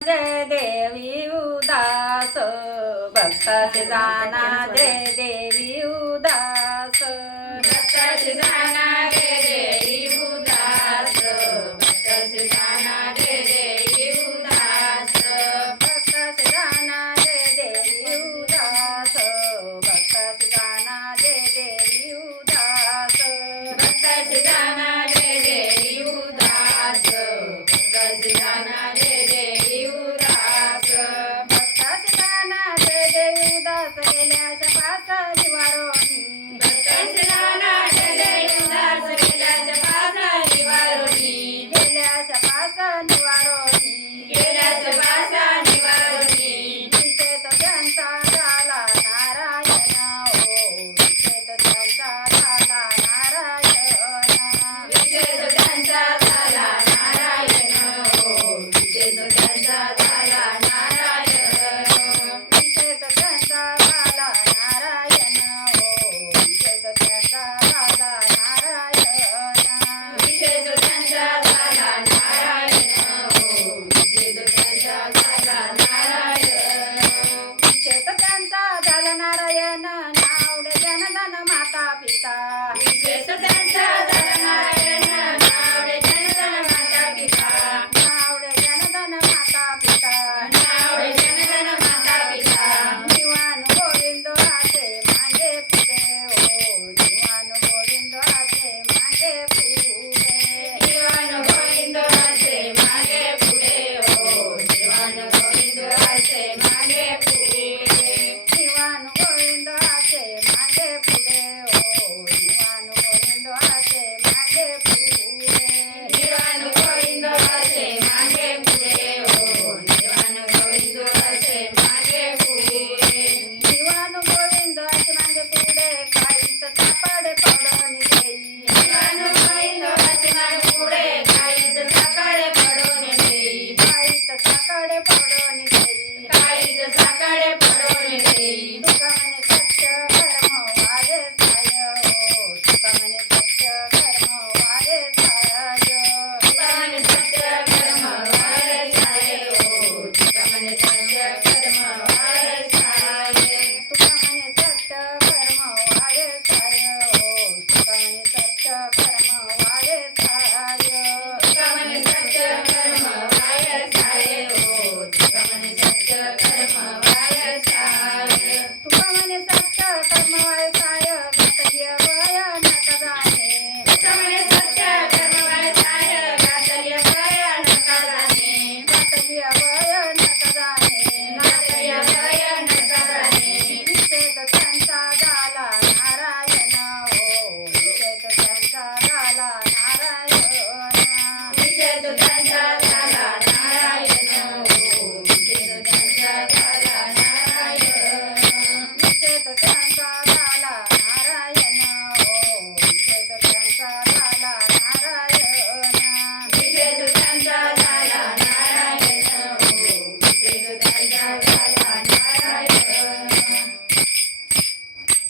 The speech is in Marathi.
जय देवी उदास भक्ताचे जाना जय देवी उदास भक्ताचे जाना जय देवी उदास भक्ताचे जाना जय देवी उदास भक्ताचे जाना जय देवी उदास भक्ताचे जाना जय देवी उदास भक्ताचे जाना जय देवी उदास भक्ताचे जाना जय देवी उदास भक्ताचे जाना जय देवी उदास गेल्याच्या पाच निवारोनी भक्ताचे जाना जय देवी उदास गेल्याच्या पासा निवारोनी गेल्याच्या पाच निवारोनी गेल्याच्या पासा निवारोनी विषेत त्यांचा झाला नारायण विषेत त्यांचा झाला नारायण विशेष त्यांचा झाला नारायण विशेष त्यांचा झाला नारायण विषेत त्यांचा झाला नारायण विषेत त्यांचा झाला नारायण विशेष त्यांचा झाला नारायण विशेष त्यांचा झाला नारायण विषेत त्यांचा झाला नारायण नावडे जनधन माता पिता विशेष त्यांचा झाला नारायण नावडे जनधन माता पिता नावडे जनधन माता पिता नावडे जनधन माता पिता निवान गोविंद हाते मागे पुढे निवान गोविंद हाते मागे पुढे देवान गोविंद वासे मागे पुढे हो देवान गोविंद वासे मागे पुढे निवान गोविंद हाते मागे पुढे निवान गोविंद हाते मागे पुढे देवान गोविंद वासे मागे पुढे हो देवान गोविंद वासे मागे पुढे निवान गोविंद हाते मागे पुढे काहीच सापडे पडून देई देवान गोविंद वासे मागे पुढे काहीच साकडे पडून देई काहीच साकडे पडून देई काहीच साकडे पडून देई तुका म्हणे सत्य कर्म वागे साय तुका म्हणे सत्य कर्म वागे साय तुका म्हणे सत्य कर्म वारे सारे हो तुका म्हणे सत्य कर्म वारे सारे तुका म्हणे सत्य कर्म वागे साय तुका म्हणे सत्य कर्म वागे साय तुका म्हणे सत्य कर्म वारे सारे हो तुका म्हणे सत्य कर्म वारे सारे तुका म्हणे सत्य कर्म वागे साय गातय वय नका जाणे तुका म्हणे सत्य कर्म वारे सारे गातल्य भय नका जाणे गातय वय